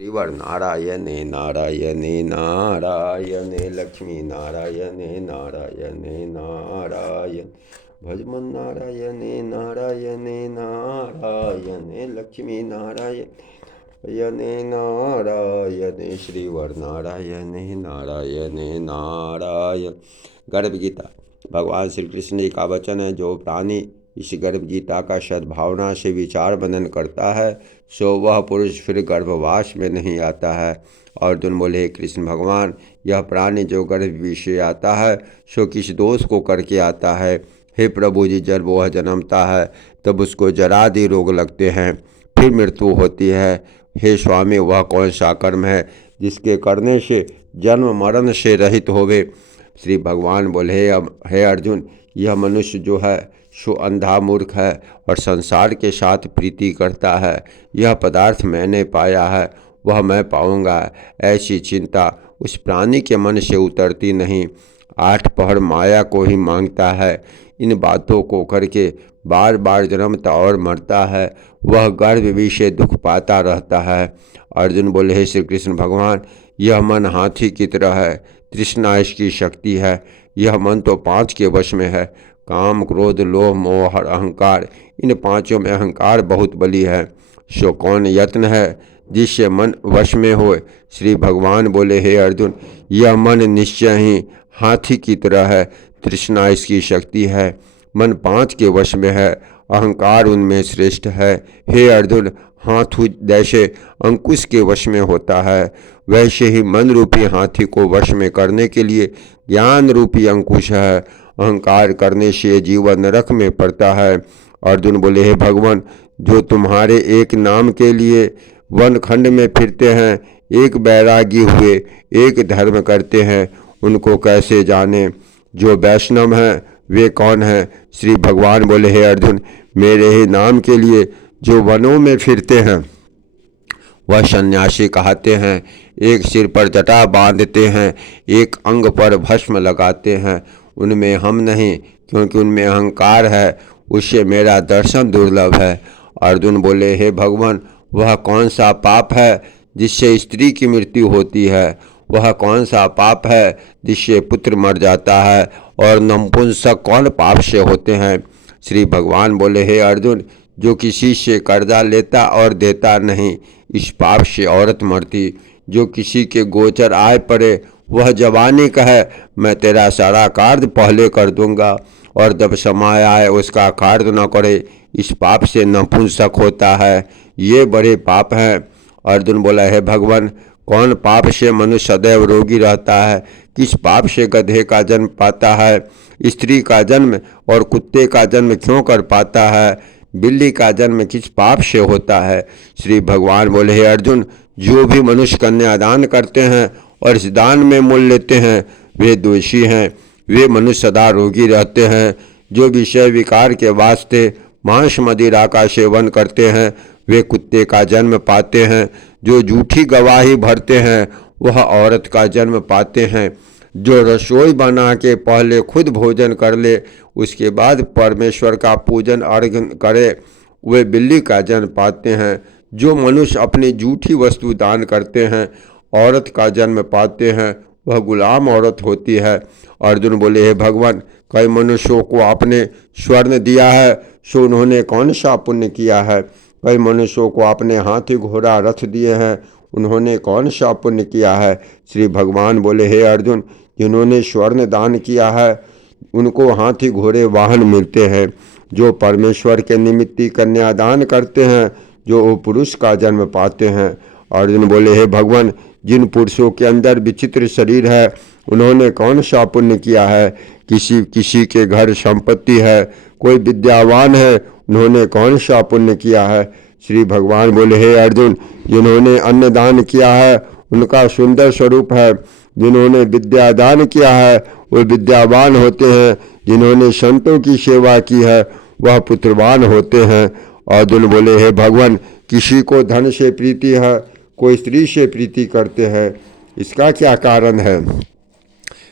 Shriver नारायणे नारायणे नारायणे लक्ष्मी नारायणे नारायणे नारायण भजमन नारायणे नारायणे नारायणे लक्ष्मी नारायणे नारायणे श्रीवर नारायणे नारायणे नारायण। गर्भ गीता। भगवान श्री कृष्ण जी का वचन है, जो प्राणी इस गर्भ गीता का सद्भावना से विचार मनन करता है सो वह पुरुष फिर गर्भवास में नहीं आता है। अर्जुन बोले, कृष्ण भगवान, यह प्राणी जो गर्भ विषय आता है सो किस दोष को करके आता है? हे प्रभु जी, जब वह जन्मता है तब उसको जरादि रोग लगते हैं, फिर मृत्यु होती है। हे स्वामी, वह कौन सा कर्म है जिसके करने से जन्म मरण से रहित होवे? श्री भगवान बोले, हे अर्जुन, यह मनुष्य जो है सो अंधा मूर्ख है और संसार के साथ प्रीति करता है। यह पदार्थ मैंने पाया है, वह मैं पाऊंगा, ऐसी चिंता उस प्राणी के मन से उतरती नहीं। 8 पहर माया को ही मांगता है। इन बातों को करके बार बार जन्मता और मरता है। वह गर्भ विषय दुख पाता रहता है। अर्जुन बोले, हे श्री कृष्ण भगवान, यह मन हाथी की तरह है, तृष्णा इसकी शक्ति है। यह मन तो 5 के वश में है, काम क्रोध लोभ मोह और अहंकार। इन 5 में अहंकार बहुत बली है। सो कौन यत्न है जिससे मन वश में हो? श्री भगवान बोले, हे अर्जुन, यह मन निश्चय ही हाथी की तरह है, तृष्णा इसकी शक्ति है। मन 5 के वश में है, अहंकार उनमें श्रेष्ठ है। हे अर्जुन, हाथी जैसे अंकुश के वश में होता है, वैसे ही मन रूपी हाथी को वश में करने के लिए ज्ञान रूपी अंकुश है। अहंकार करने से जीवन नरक में पड़ता है। अर्जुन बोले, हे भगवान, जो तुम्हारे एक नाम के लिए वन खंड में फिरते हैं, एक बैरागी हुए, एक धर्म करते हैं, उनको कैसे जाने? जो वैष्णव हैं वे कौन हैं? श्री भगवान बोले, हे अर्जुन, मेरे ही नाम के लिए जो वनों में फिरते हैं वह सन्यासी कहते हैं। एक सिर पर जटा बांधते हैं, एक अंग पर भस्म लगाते हैं, उनमें हम नहीं, क्योंकि उनमें अहंकार है, उससे मेरा दर्शन दुर्लभ है। अर्जुन बोले, हे भगवान, वह कौन सा पाप है जिससे स्त्री की मृत्यु होती है? वह कौन सा पाप है जिससे पुत्र मर जाता है? और नपुंसक कौन पाप से होते हैं? श्री भगवान बोले, हे अर्जुन, जो किसी से कर्जा लेता और देता नहीं, इस पाप से औरत मरती। जो किसी के गोचर आय पड़े, वह जवानी कहे, मैं तेरा सारा कार्य पहले कर दूंगा, और जब समय आए उसका कार्य न करे, इस पाप से नपुंसक होता है। ये बड़े पाप हैं। अर्जुन बोला, हे भगवान, कौन पाप से मनुष्य सदैव रोगी रहता है? किस पाप से गधे का जन्म पाता है? स्त्री का जन्म और कुत्ते का जन्म क्यों कर पाता है? बिल्ली का जन्म किस पाप से होता है? श्री भगवान बोले, हे अर्जुन, जो भी मनुष्य कन्यादान करते हैं और इस दान में मूल लेते हैं वे दोषी हैं। वे मनुष्य सदा रोगी रहते हैं। जो विषय विकार के वास्ते मांस मदिरा का सेवन करते हैं वे कुत्ते का जन्म पाते हैं। जो झूठी गवाही भरते हैं वह औरत का जन्म पाते हैं। जो रसोई बना के पहले खुद भोजन कर ले, उसके बाद परमेश्वर का पूजन अर्घ्य करे, वे बिल्ली का जन्म पाते हैं। जो मनुष्य अपनी झूठी वस्तु दान करते हैं औरत का जन्म पाते हैं, वह गुलाम औरत होती है। अर्जुन बोले, हे भगवान, कई मनुष्यों को आपने स्वर्ण दिया है, सो उन्होंने कौन सा पुण्य किया है? कई मनुष्यों को आपने हाथी घोड़ा रथ दिए हैं, उन्होंने कौन सा पुण्य किया है? श्री भगवान बोले, हे अर्जुन, जिन्होंने स्वर्ण दान किया है उनको हाथी घोड़े वाहन मिलते हैं। जो परमेश्वर के निमित्त कन्यादान करते हैं जो वो पुरुष का जन्म पाते हैं। अर्जुन बोले, हे भगवान, जिन पुरुषों के अंदर विचित्र शरीर है उन्होंने कौन सा पुण्य किया है? किसी के घर संपत्ति है, कोई विद्यावान है, उन्होंने कौन सा पुण्य किया है? श्री भगवान बोले, हे अर्जुन, जिन्होंने अन्नदान किया है उनका सुंदर स्वरूप है। जिन्होंने विद्यादान किया है वो विद्यावान होते हैं। जिन्होंने संतों की सेवा की है वह पुत्रवान होते हैं। अर्जुन बोले, हे भगवान, किसी को धन से प्रीति है, कोई स्त्री से प्रीति करते हैं, इसका क्या कारण है?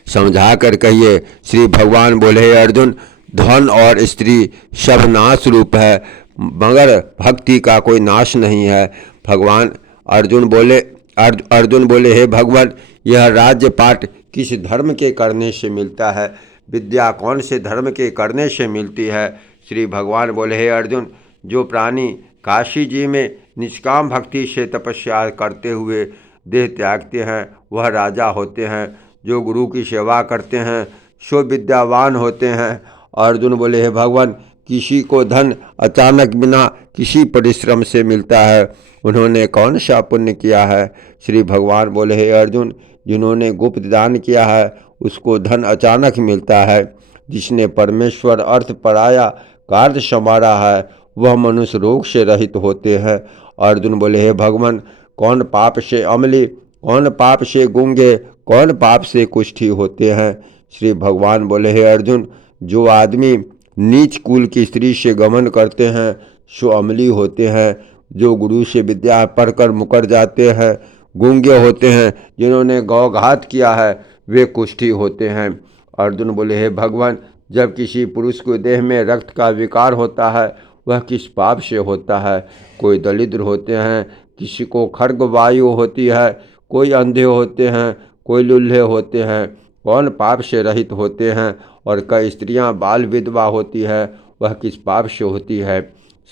समझा कर कहिए। श्री भगवान बोले, हे अर्जुन, धन और स्त्री सब नाश रूप है, मगर भक्ति का कोई नाश नहीं है। भगवान अर्जुन बोले, अर्जुन बोले, हे भगवान, यह राज्य पाठ किस धर्म के करने से मिलता है? विद्या कौन से धर्म के करने से मिलती है? श्री भगवान बोले, हे अर्जुन, जो प्राणी काशी जी में निष्काम भक्ति से तपस्या करते हुए देह त्यागते हैं वह राजा होते हैं। जो गुरु की सेवा करते हैं सो विद्यावान होते हैं। अर्जुन बोले, हे भगवान, किसी को धन अचानक बिना किसी परिश्रम से मिलता है, उन्होंने कौन सा पुण्य किया है? श्री भगवान बोले, हे अर्जुन, जिन्होंने गुप्त दान किया है उसको धन अचानक मिलता है। जिसने परमेश्वर अर्थ पराया कार्य संवारा है वह मनुष्य रोग से रहित होते हैं। अर्जुन बोले, हे भगवान, कौन पाप से अमली, कौन पाप से गूंगे, कौन पाप से कुष्ठी होते हैं? श्री भगवान बोले, हे अर्जुन, जो आदमी नीच कुल की स्त्री से गमन करते हैं सो अमली होते हैं। जो गुरु से विद्या पढ़कर मुकर जाते हैं गूंगे होते हैं। जिन्होंने गौघात किया है वे कुष्ठी होते हैं। अर्जुन बोले, हे भगवान, जब किसी पुरुष को देह में रक्त का विकार होता है वह किस पाप से होता है? कोई दरिद्र होते हैं, किसी को खड्ग वायु होती है, कोई अंधे होते हैं, कोई लुल्हे होते हैं। कौन पाप से रहित होते हैं? और कई स्त्रियां बाल विधवा होती है, वह किस पाप से होती है?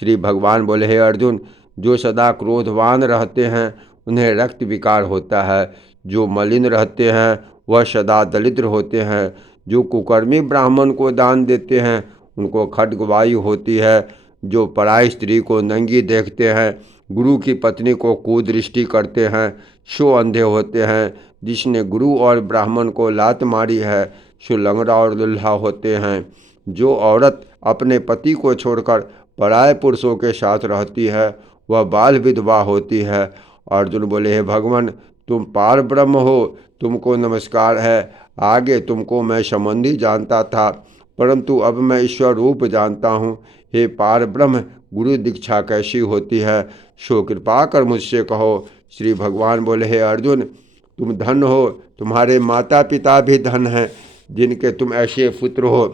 श्री भगवान बोले, हे अर्जुन, जो सदा क्रोधवान रहते हैं उन्हें रक्त विकार होता है। जो मलिन रहते हैं वह सदा दरिद्र होते हैं। जो कुकर्मी ब्राह्मण को दान देते हैं उनको खड्ग वायु होती है। जो पराई स्त्री को नंगी देखते हैं, गुरु की पत्नी को कुदृष्टि करते हैं, सो अंधे होते हैं। जिसने गुरु और ब्राह्मण को लात मारी है सो लंगड़ा और लुल्हा होते हैं। जो औरत अपने पति को छोड़कर पराये पुरुषों के साथ रहती है वह बाल विधवा होती है। अर्जुन बोले, हे भगवान, तुम पार ब्रह्म हो, तुमको नमस्कार है। आगे तुमको मैं संबंधी जानता था परंतु अब मैं ईश्वर रूप जानता हूँ। हे पार ब्रह्म, गुरु दीक्षा कैसी होती है सो कृपा कर मुझसे कहो। श्री भगवान बोले, हे अर्जुन, तुम धन हो, तुम्हारे माता पिता भी धन हैं जिनके तुम ऐसे पुत्र हो।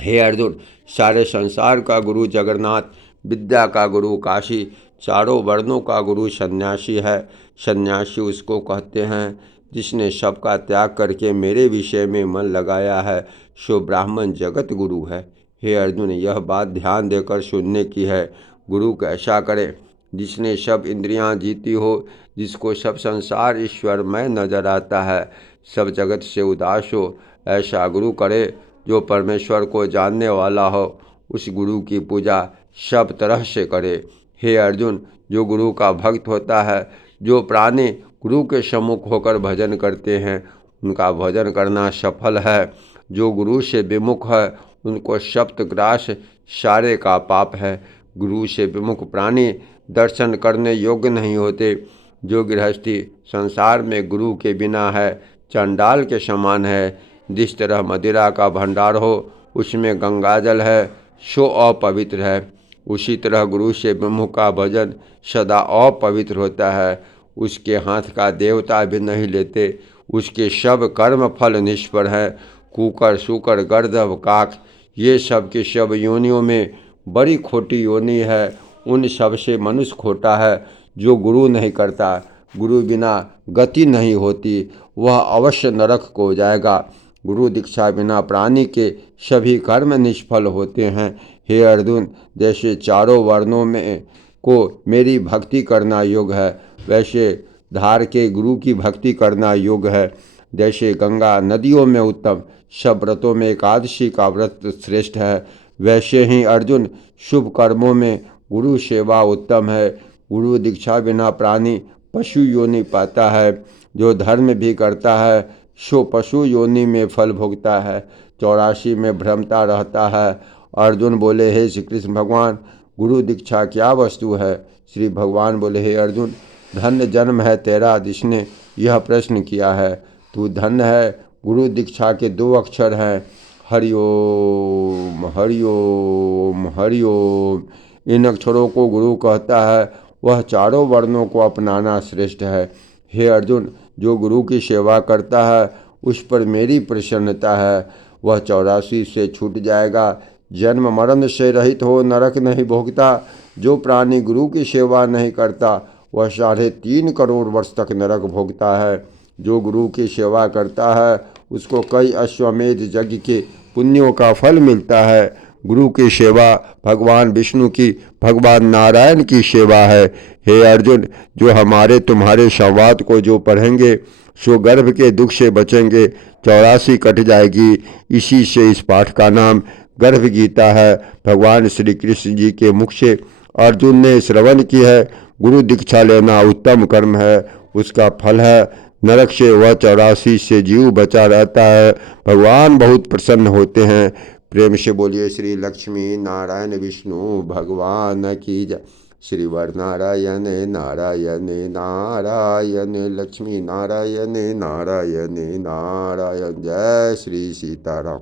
हे अर्जुन, सारे संसार का गुरु जगन्नाथ, विद्या का गुरु काशी, चारों वर्णों का गुरु सन्यासी है। सन्यासी उसको कहते हैं जिसने सबका त्याग करके मेरे विषय में मन लगाया है, सो ब्राह्मण जगत गुरु है। हे अर्जुन, यह बात ध्यान देकर सुनने की है। गुरु कैसा करे? जिसने सब इंद्रियां जीती हो, जिसको सब संसार ईश्वरमय नजर आता है, सब जगत से उदास हो, ऐसा गुरु करे। जो परमेश्वर को जानने वाला हो उस गुरु की पूजा सब तरह से करे। हे अर्जुन, जो गुरु का भक्त होता है, जो प्राणी गुरु के सम्मुख होकर भजन करते हैं उनका भजन करना सफल है। जो गुरु से विमुख है उनको सप्तग्रास सारे का पाप है। गुरु से विमुख प्राणी दर्शन करने योग्य नहीं होते। जो गृहस्थी संसार में गुरु के बिना है चंडाल के समान है। जिस तरह मदिरा का भंडार हो उसमें गंगाजल है सो अपवित्र है, उसी तरह गुरु से विमुख का भजन सदा अपवित्र होता है। उसके हाथ का देवता भी नहीं लेते, उसके सब कर्म फल निष्फल हैं। कुकर, सूकर, गर्दभ, काक, ये सब के सब योनियों में बड़ी खोटी योनि है। उन सब से मनुष्य खोटा है। जो गुरु नहीं करता, गुरु बिना गति नहीं होती, वह अवश्य नरक को जाएगा। गुरु दीक्षा बिना प्राणी के सभी कर्म निष्फल होते हैं। हे अर्जुन, जैसे चारों वर्णों में को मेरी भक्ति करना योग है, वैसे धार के गुरु की भक्ति करना योग है। जैसे गंगा नदियों में उत्तम, सब व्रतों में एकादशी का व्रत श्रेष्ठ है, वैसे ही अर्जुन शुभ कर्मों में गुरु सेवा उत्तम है। गुरु दीक्षा बिना प्राणी पशु योनि पाता है। जो धर्म भी करता है सो पशु योनि में फल भोगता है, 84 में भ्रमता रहता है। अर्जुन बोले, हे श्री कृष्ण भगवान, गुरु दीक्षा क्या वस्तु है? श्री भगवान बोले, हे अर्जुन, धन्य जन्म है तेरा जिसने यह प्रश्न किया है। तू धन्य है। गुरु दीक्षा के 2 अक्षर हैं, हरिओम हरिओम हरिओम। इन अक्षरों को गुरु कहता है, वह चारों वर्णों को अपनाना श्रेष्ठ है। हे अर्जुन, जो गुरु की सेवा करता है उस पर मेरी प्रसन्नता है। वह 84 से छूट जाएगा, जन्म मरण से रहित हो नरक नहीं भोगता। जो प्राणी गुरु की सेवा नहीं करता वह 3.5 करोड़ वर्ष तक नरक भोगता है। जो गुरु की सेवा करता है उसको कई अश्वमेध यज्ञ के पुण्यों का फल मिलता है। गुरु की सेवा भगवान विष्णु की, भगवान नारायण की सेवा है। हे अर्जुन, जो हमारे तुम्हारे संवाद को जो पढ़ेंगे सो गर्भ के दुख से बचेंगे, 84 कट जाएगी। इसी से इस पाठ का नाम गर्भ गीता है। भगवान श्री कृष्ण जी के मुख से अर्जुन ने श्रवण की है। गुरु दीक्षा लेना उत्तम कर्म है, उसका फल है नरक से वह 84 से जीव बचा रहता है। भगवान बहुत प्रसन्न होते हैं। प्रेम से बोलिए श्री लक्ष्मी नारायण विष्णु भगवान की जय। श्री वर नारायण नारायण नारायण, लक्ष्मी नारायण नारायण नारायण। जय श्री सीताराम।